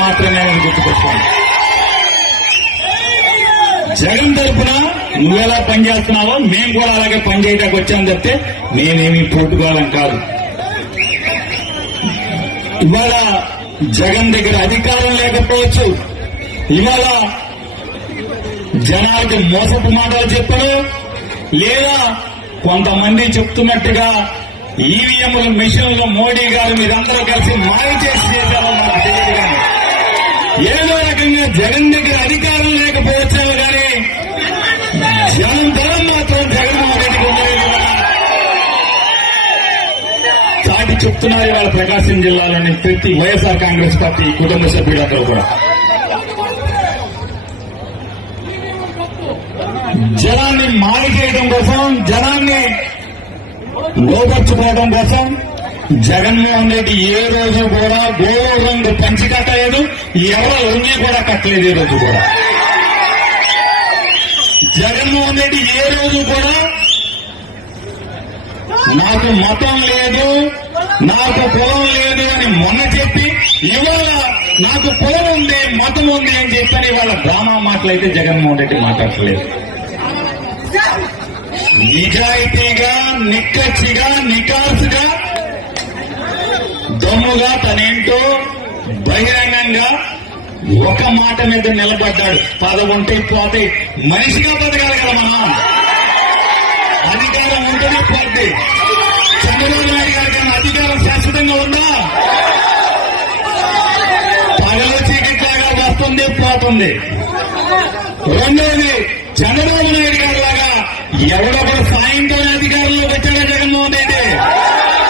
మాత్రమే అని గుర్తుపెట్టుకోండి జగన్ తరపున నువ్వెలా పనిచేస్తున్నావో మేము కూడా అలాగే పనిచేయడానికి వచ్చాం చెప్తే నేనేమి పోటుకోవాలం కాదు. ఇవాళ జగన్ దగ్గర అధికారం లేకపోవచ్చు. ఇవాళ జనాలకి మోసపు మాటలు చెప్పరు లేదా కొంతమంది చెప్తున్నట్టుగా ఈవీఎంల మిషన్లు మోడీ గారు మీరందరూ కలిసి మాయ చేసి చేశారు? ఏదో రకంగా జగన్ దగ్గర అధికారం లేకపోవచ్చాము కానీ జనం ధరం మాత్రం జగన్మోహన్ రెడ్డికి చాటి చెప్తున్నారు ఇవాళ ప్రకాశం జిల్లాలోని ప్రతి వైఎస్ఆర్ కాంగ్రెస్ పార్టీ కుటుంబ సభ్యులందరూ కూడా. జనాన్ని మాయ చేయడం కోసం జనాన్ని లోపరుచుకోవడం కోసం జగన్మోహన్ రెడ్డి ఏ రోజు కూడా గోవు రంగు పంచి కట్టలేదు ఎవరు ఉంగి కూడా కట్టలేదు ఈ రోజు కూడా. జగన్మోహన్ రెడ్డి ఏ రోజు కూడా నాకు మతం లేదు నాకు కులం లేదు అని మొన్న చెప్పి ఇవాళ నాకు కులం ఉంది మతం ఉంది అని చెప్పని ఇవాళ డ్రామా మాటలైతే జగన్మోహన్ రెడ్డి మాట్లాడలేదు నిజాయితీగా నిక్కచ్చిగా నికాసుగా దమ్ముగా తనేంటో బహిరంగంగా ఒక మాట మీద నిలబడ్డాడు. పదవుంటే పోతే మనిషిగా బతకాలి కదా మనం. అధికారం ఉంటేనే పోద్ది. చంద్రబాబు నాయుడు గారి కన్నా అధికారం శాశ్వతంగా ఉందా? పగలు చీకట్లాగా వస్తుంది పోతుంది. రెండోది చంద్రబాబు నాయుడు గారి లాగా ఎవడొకరు సాయంత్రం